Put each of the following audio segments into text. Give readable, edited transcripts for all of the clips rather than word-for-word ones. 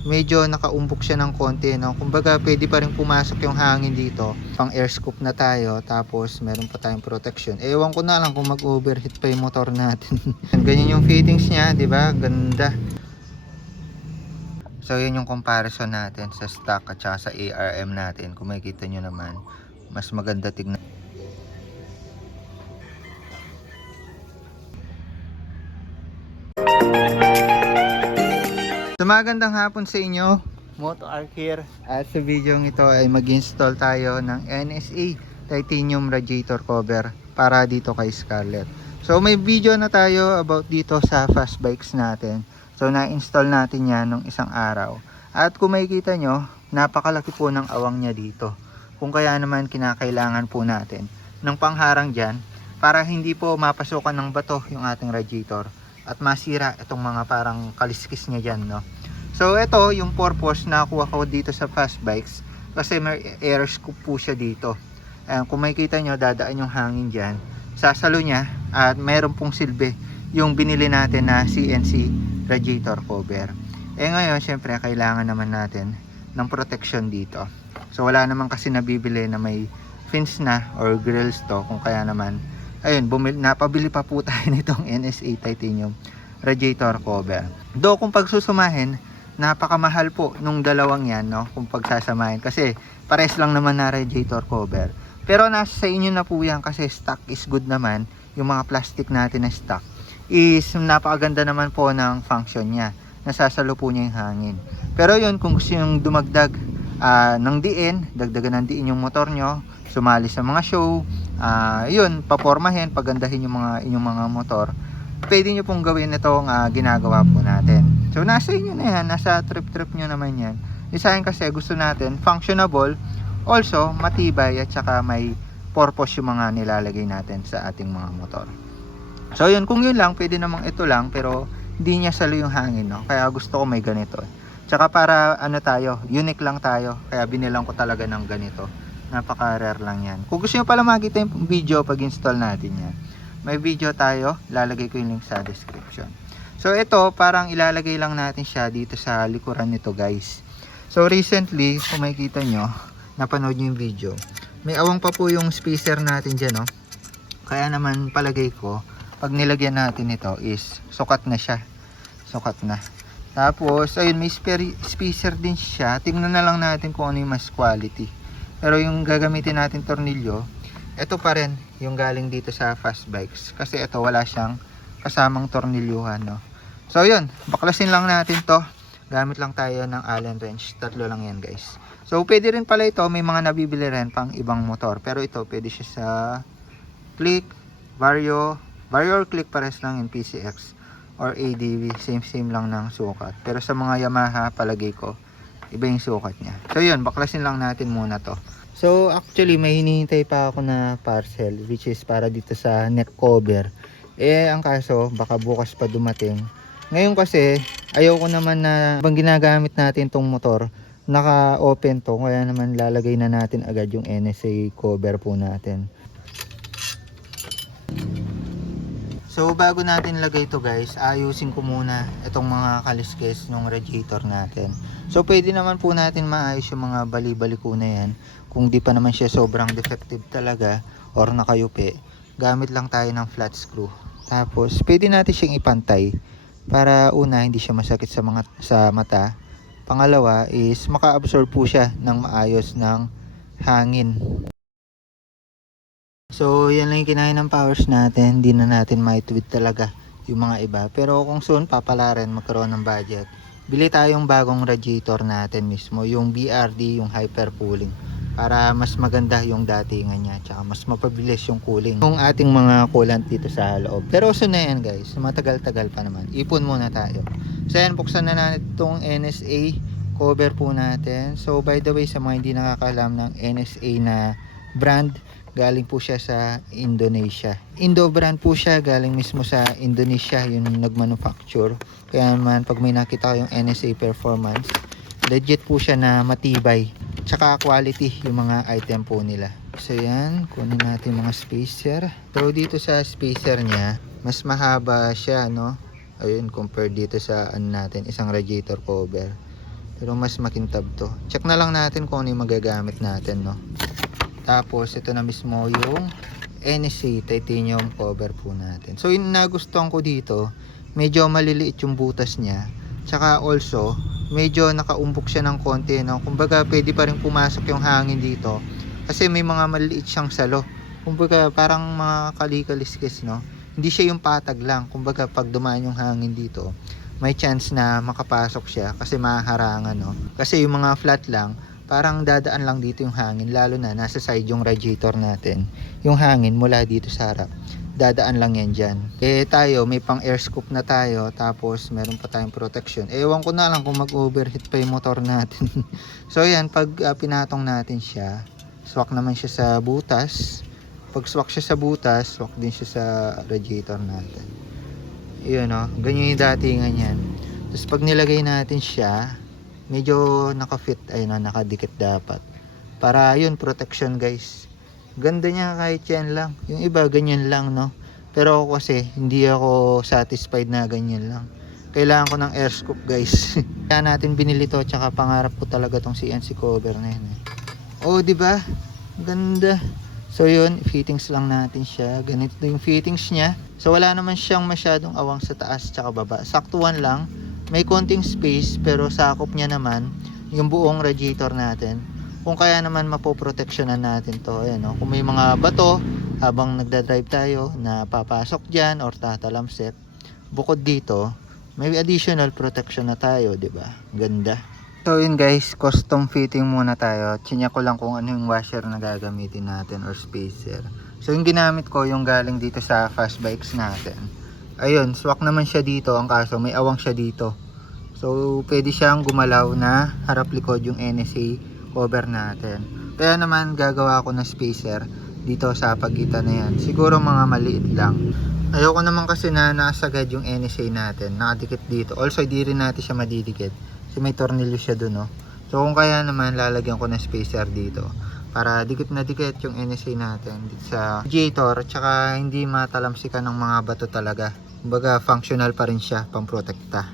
medyo nakaumbok siya ng konti, no? Kumbaga pwede pa rin pumasok yung hangin dito. Pang air scoop na tayo, tapos meron pa tayong protection. Ewan ko na lang kung mag-overheat pa yung motor natin. Ganyan yung fittings niya, di ba? Ganda. So yun yung comparison natin sa stock at saka sa ARM natin. Kung makikita nyo naman, mas maganda tignan. So magandang hapon sa inyo, Moto Arc here. At sa video ito ay mag-install tayo ng NSA titanium radiator cover para dito kay Scarlett. So may video na tayo about dito sa fast bikes natin. So na-install natin yan nung isang araw. At kung makikita nyo, napakalaki po ng awang niya dito. Kung kaya naman kinakailangan po natin ng pangharang dyan para hindi po mapasukan ng bato yung ating radiator at masira itong mga parang kaliskis niya dyan, no? So ito yung purpose na kuha ko dito sa fast bikes kasi may air scoop po siya dito. Kung makikita nyo, dadaan yung hangin dyan, sasalo niya at mayroon pong silbi yung binili natin na CNC radiator cover. Ngayon syempre kailangan naman natin ng protection dito. So wala naman kasi nabibili na may fins na or grills to, kung kaya naman ayun, napabili pa po tayo nitong NSA titanium radiator cover. Kung pagsusumahin, napakamahal po nung dalawang yan, no? Kung pagsasamahin, kasi pares lang naman na radiator cover. Pero nasa sa inyo na po yan kasi stock is good naman. Yung mga plastic natin na stock is napakaganda naman po ng function niya. Nasasalo po niya yung hangin. Pero yun, kung gusto yung dumagdag ng diin, dagdagan ng diin yung motor nyo, sumali sa mga show, yun, papormahin, pagandahin yung inyong mga motor, pwede nyo pong gawin itong ginagawa po natin. So nasa inyo na yan, nasa trip nyo naman yan. Sa akin kasi gusto natin functionable, also matibay, at saka may purpose yung mga nilalagay natin sa ating mga motor. So yun, kung yun lang, pwede namang ito lang, pero hindi niya salo yung hangin, no? Kaya gusto ko may ganito. Tsaka para unique lang tayo, kaya binilang ko talaga ng ganito. Napaka-rare lang yan. Kung gusto nyo pala makita yung video pag install natin yan, may video tayo, lalagay ko yung link sa description. So ito, parang ilalagay lang natin siya dito sa likuran nito, guys. So recently, kung makikita nyo, napanood nyo yung video, may awang pa po yung spacer natin dyan, no? Kaya naman palagay ko, pag nilagyan natin ito is sukat na siya. Sukat na. Tapos, ayun, may spacer din siya. Tingnan na lang natin kung ano yung mas quality. Pero yung gagamitin natin tornilyo, ito pa rin yung galing dito sa fast bikes. Kasi ito wala siyang kasamang tornilyuhan, no? So yun, baklasin lang natin to. Gamit lang tayo ng Allen wrench. Tatlo lang yan, guys. So pwede rin pala ito, may mga nabibili rin pang ibang motor. Pero ito pwede siya sa Click, Vario or Click, pares lang yung PCX or ADV. Same lang ng sukat. Pero sa mga Yamaha, palagay ko iba yung sukat niya. So yun, baklasin lang natin muna to. So actually may hinihintay pa ako na parcel, which is para dito sa neck cover. Ang kaso baka bukas pa dumating. Ngayon kasi ayoko naman na bang ginagamit natin tong motor, naka-open to, kaya naman lalagay na natin agad yung NSA cover po natin. So bago natin lagay to, guys, ayusin ko muna itong mga kaliskes ng radiator natin. So pwede naman po natin maayos yung mga bali-baliko na yan. Kung di pa naman siya sobrang defective talaga or nakayupi, gamit lang tayo ng flat screw. Tapos pwede natin siyang ipantay para una hindi siya masakit sa mata. Pangalawa is maka-absorb po siya ng maayos ng hangin. So yan lang yung kinain ng powers natin. Hindi na natin maitweet talaga yung mga iba. Pero kung soon papala rin magkaroon ng budget, bili tayong bagong radiator natin mismo, yung BRD, yung hyper cooling, para mas maganda yung datingan niya, tsaka mas mapabilis yung cooling yung ating mga coolant dito sa loob. Pero so na yan, guys, matagal-tagal pa naman. Ipon muna tayo. So yan, buksan na natin itong NSA cover po natin. So by the way, sa mga hindi nakakalam ng NSA na brand, galing po siya sa Indonesia. Indo brand po siya, galing mismo sa Indonesia yung nagmanufacture. Kaya naman pag may nakita ko yung NSA performance, legit po siya na matibay. Tsaka quality yung mga item po nila. So yan, kunin natin mga spacer. So dito sa spacer niya, mas mahaba siya, no? Ayun, compared dito sa natin, isang radiator cover. Pero mas makintab to. Check na lang natin kung ano yung magagamit natin, no. Tapos ito na mismo yung NSA titanium cover po natin. So yung nagustuhan ko dito, medyo maliliit yung butas niya. Tsaka also, medyo nakaumbok siya ng konti, no. Kumbaga pwede pa rin pumasok yung hangin dito. Kasi may mga maliliit siyang salo. Kumbaga parang mga kalikaliskis, no. Hindi siya yung patag lang. Kumbaga pag dumaan yung hangin dito, may chance na makapasok siya kasi mahaharangan, no. Kasi yung mga flat lang, parang dadaan lang dito yung hangin, lalo na nasa side yung radiator natin. Yung hangin mula dito sa harap, dadaan lang yan dyan. Eh tayo, may pang air scoop na tayo, tapos meron pa tayong protection. Ewan ko na lang kung mag-overheat pa yung motor natin. So yan, pag pinatong natin siya, swak naman siya sa butas. Pag swak siya sa butas, swak din siya sa radiator natin. Yun, no? Ganyan yung datingan yan. Tapos pag nilagay natin siya, medyo naka-fit, ayun na, nakadikit dapat. Para yun, protection guys. Ganda niya kahit yan lang. Yung iba, ganyan lang, no? Pero ako kasi, hindi ako satisfied na ganyan lang. Kailangan ko ng air scoop guys. Kaya natin binili to, tsaka pangarap ko talaga tong CNC cover na yun. Oh, di ba? Ganda. So yun, fittings lang natin siya. Ganito yung fittings niya. So wala naman siyang masyadong awang sa taas tsaka baba. Saktuan lang. May konting space pero sakop niya naman yung buong radiator natin. Kung kaya naman mapoproteksyonan natin to. Ayan, no? Kung may mga bato habang nagdadrive tayo na papasok dyan or tatalamsik, bukod dito, may additional protection na tayo, di ba? Ganda. So yun guys, custom fitting muna tayo. Chinya ko lang kung ano yung washer na gagamitin natin or spacer. So yung ginamit ko yung galing dito sa fast bikes natin. Ayun, swak naman siya dito. Ang kaso may awang siya dito. So pwede siyang gumalaw na harap likod yung NSA cover natin. Kaya naman gagawa ko ng spacer dito sa pagitan na yan. Siguro mga maliit lang. Ayoko naman kasi na nasagad yung NSA natin. Nakadikit dito. Also di rin natin siya madidikit. Kasi may tornilyo siya dun, no? So kung kaya naman lalagyan ko ng spacer dito para dikit na dikit yung NSA natin dito sa radiator, tsaka hindi matalamsikan ng mga bato talaga. Kumbaga functional pa rin siya, pang protekta.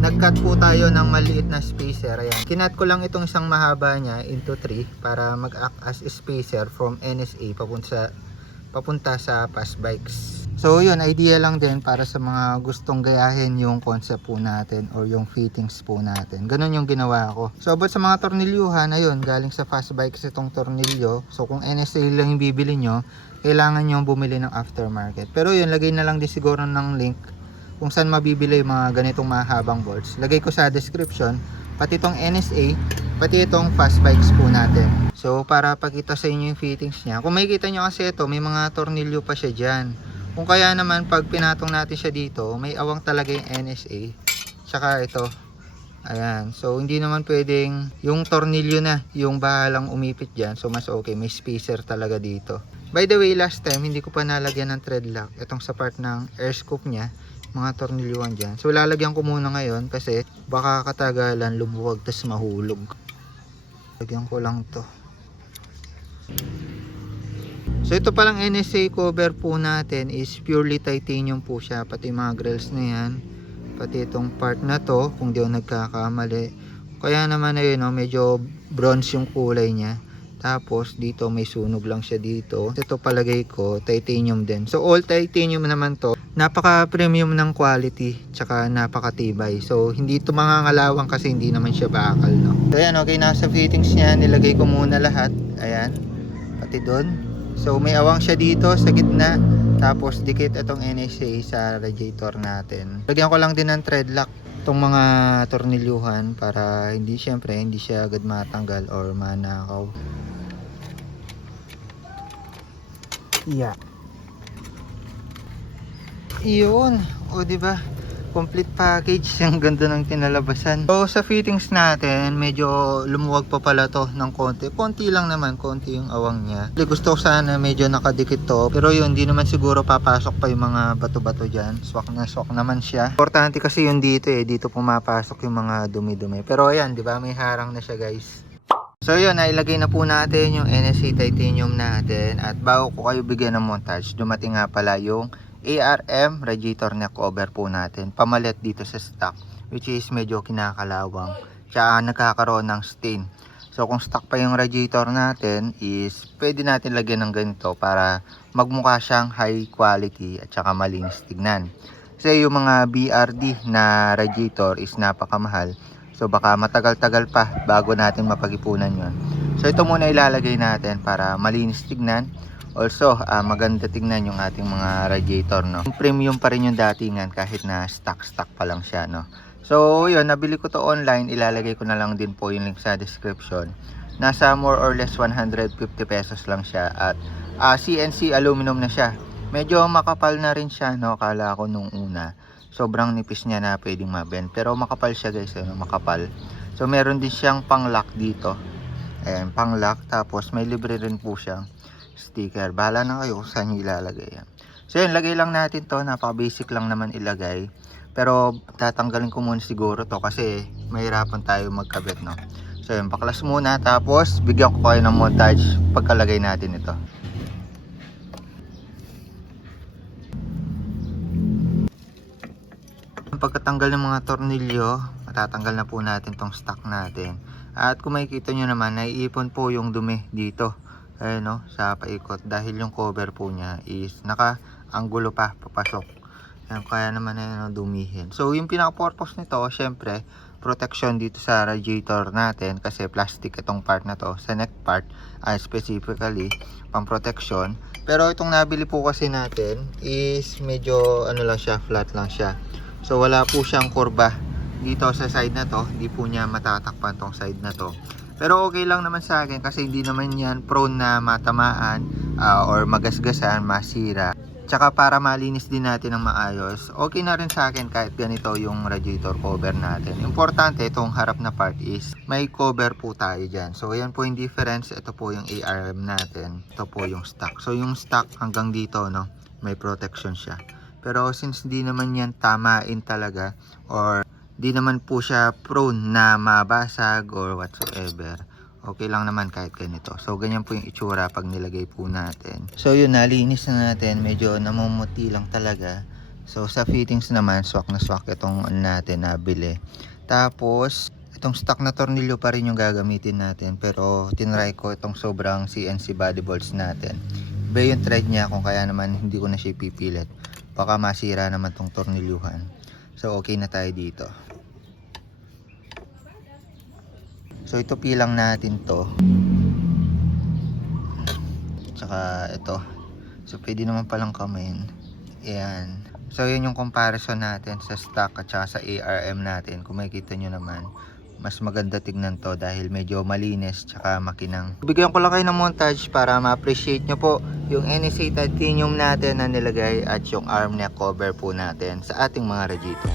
Nag-cut po tayo ng maliit na spacer. Ayan. Kinat ko lang itong isang mahaba niya into 3 para mag-act as spacer from NSA papunta sa fast bikes. So yun, idea lang din para sa mga gustong gayahin yung concept po natin or yung fittings po natin. Ganun yung ginawa ko. So about sa mga tornilyuhan, ayun, galing sa fast bikes itong tornilyo. So kung NSA lang yung bibili nyo, kailangan nyo bumili ng aftermarket. Pero yun, lagay na lang din siguro ng link kung saan mabibili yung mga ganitong mahabang bolts. Lagay ko sa description, pati itong NSA, pati itong fast bikes po natin. So para pakita sa inyo yung fittings niya. Kung makikita nyo kasi ito, may mga tornilyo pa siya dyan. Kung kaya naman pag pinatong natin siya dito, may awang talaga yung NSA. Tsaka ito. Ayan. So hindi naman pwedeng yung tornilyo na yung bahalang umipit dyan. So mas okay. May spacer talaga dito. By the way, last time hindi ko pa nalagyan ng thread lock. Itong sa part ng air scoop niya. Mga tornilyuhan dyan. So lalagyan ko muna ngayon kasi baka katagalan lumuwag tas mahulog. Lagyan ko lang to. So ito palang NSA cover po natin is purely titanium po siya. Pati mga grills na yan. Pati itong part na to kung di ako nagkakamali. Kaya naman ayun, no, medyo bronze yung kulay niya. Tapos dito may sunog lang siya dito. Ito palagay ko titanium din. So all titanium naman to. Napaka premium ng quality. Tsaka napakatibay. So hindi ito mangangalawang kasi hindi naman siya bakal, no. So ayan, okay, nasa fittings niya. Nilagay ko muna lahat. Ayan. Pati doon. So may awang siya dito sa gitna. Tapos dikit itong NSA sa radiator natin. Lagyan ko lang din ng thread lock itong mga tornilyuhan para hindi, syempre hindi siya agad matanggal or manakaw. Yeah. Iyon. O diba? Complete package. Ang ganda ng kinalabasan. So sa fittings natin, medyo lumuwag pa pala to ng konti. Konti lang naman, konti yung awang niya. Gusto ko sana medyo nakadikit to. Pero yun, di naman siguro papasok pa yung mga bato-bato dyan. Swak na swak naman siya. Importante kasi yun dito eh. Dito pumapasok yung mga dumi-dumi. Pero ayan, di ba? May harang na siya guys. So yun, nailagay na po natin yung NSA titanium natin. At bago ko kayo bigyan ng montage, dumating nga pala yung ARM radiator neck cover po natin. Pamalit dito sa stock. which is medyo kinakalawang. Tsaka nagkakaroon ng stain. So kung stock pa yung radiator natin is pwede natin lagyan ng ganito para magmukha siyang high quality at saka malinis tignan. Kasi yung mga BRD na radiator is napakamahal. So baka matagal-tagal pa bago natin mapag-ipunan yon. So ito muna ilalagay natin para malinis tignan. Also maganda tignan yung ating mga radiator, no. Premium pa rin yung datingan kahit na stock pa lang siya, no. So yun, nabili ko to online, ilalagay ko na lang din po yung link sa description. Nasa more or less 150 pesos lang siya at CNC aluminum na siya. Medyo makapal na rin siya, no, kala ko nung una. Sobrang nipis niya na pwedeng mabend, pero makapal siya guys, no, makapal. So meron din siyang pang lock dito. Ayan, pang lock, tapos may libre rin po siyang sticker. Bahala na kayo kung saan nyo ilalagay yan. So yun, lagay lang natin to, napaka basic lang naman ilagay. Pero tatanggalin ko muna siguro to kasi mahirapan tayo magkabit, no. So yun, baklas muna, tapos bigyan ko kayo ng montage pagkalagay natin ito. Pagkatanggal ng mga tornilyo, matatanggal na po natin tong stock natin. At kung makikita nyo naman, naiipon po yung dumi dito, ayun, no, sa paikot, dahil yung cover po niya is naka-anggulo pa papasok. Kaya naman na dumihin. So yung pinaka-purpose nito, syempre protection dito sa radiator natin kasi plastic itong part na to, sa neck part specifically pang protection. Pero itong nabili po kasi natin is medyo ano lang siya, flat lang siya. So wala po siyang kurba dito sa side na to, hindi po niya matatakpan tong side na to. Pero okay lang naman sa akin kasi hindi naman yan prone na matamaan or magasgasan, masira. Tsaka para malinis din natin ng maayos, okay na rin sa akin kahit ganito yung radiator cover natin. Importante itong harap na part is may cover po tayo dyan. So ayan po yung difference, ito po yung ARM natin, ito po yung stock. So yung stock hanggang dito, no, may protection siya. Pero since di naman yan tamain talaga or di naman po siya prone na mabasag or whatsoever, okay lang naman kahit ganito. So ganyan po yung itsura pag nilagay po natin. So yun, nalinis na natin, medyo namumuti lang talaga. So sa fittings naman, swak na swak itong natin nabili. Tapos itong stock na tornilyo pa rin yung gagamitin natin, pero tinry ko itong sobrang CNC body bolts natin. Iba yung thread niya, kung kaya naman hindi ko na siya pipilit, baka masira naman tong tornilyuhan. So okay na tayo dito. So ito pilang natin to. Tsaka ito. So pwede naman palang kamayin. Ayan. So yun yung comparison natin sa stock at saka sa ARM natin. Kung makikita nyo naman, mas maganda tignan to dahil medyo malinis tsaka makinang. Bigyan ko lang kayo ng montage para ma-appreciate nyo po yung NSA titanium natin na nilagay at yung arm neck cover po natin sa ating mga radiator.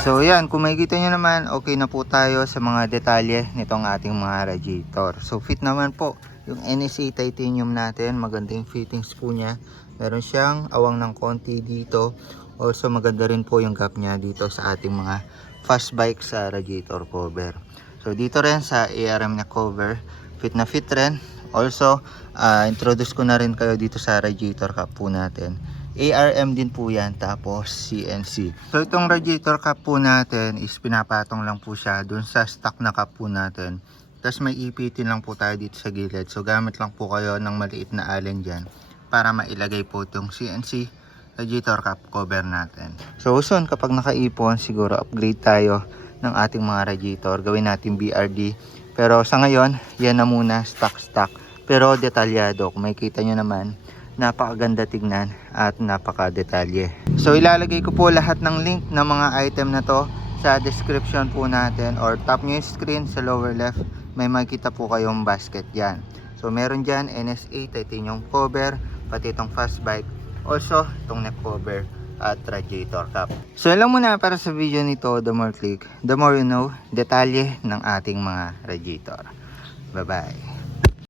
So yan, kung makikita nyo naman, okay na po tayo sa mga detalye nitong ating mga radiator. So fit naman po yung NSA titanium natin, maganda yung fittings po niya. Meron siyang awang ng konti dito. Also maganda rin po yung gap niya dito sa ating mga fast bike sa radiator cover. So dito rin sa ARM na cover, fit na fit rin. Also introduce ko na rin kayo dito sa radiator cap po natin. ARM din po yan, tapos CNC. So itong radiator cap po natin is pinapatong lang po siya dun sa stock na cap po natin. Tapos may ipitin lang po tayo dito sa gilid. So gamit lang po kayo ng maliit na allen dyan para mailagay po itong CNC radiator cap cover natin. So soon, kapag nakaipon, siguro upgrade tayo ng ating mga radiator. Gawin natin BRD. Pero sa ngayon, yan na muna, stock. Pero detalyado. Kung makikita nyo naman, napakaganda tignan at napakadetalye. So ilalagay ko po lahat ng link ng mga item na to sa description po natin, or tap nyo yung screen sa lower left, may makikita po kayong basket dyan. So meron dyan NSA titanium cover, pati itong fast bike, also itong neck cover. at radiator cap. So lang muna para sa video nito. The more click, the more you know, detalye ng ating mga radiator. Bye bye.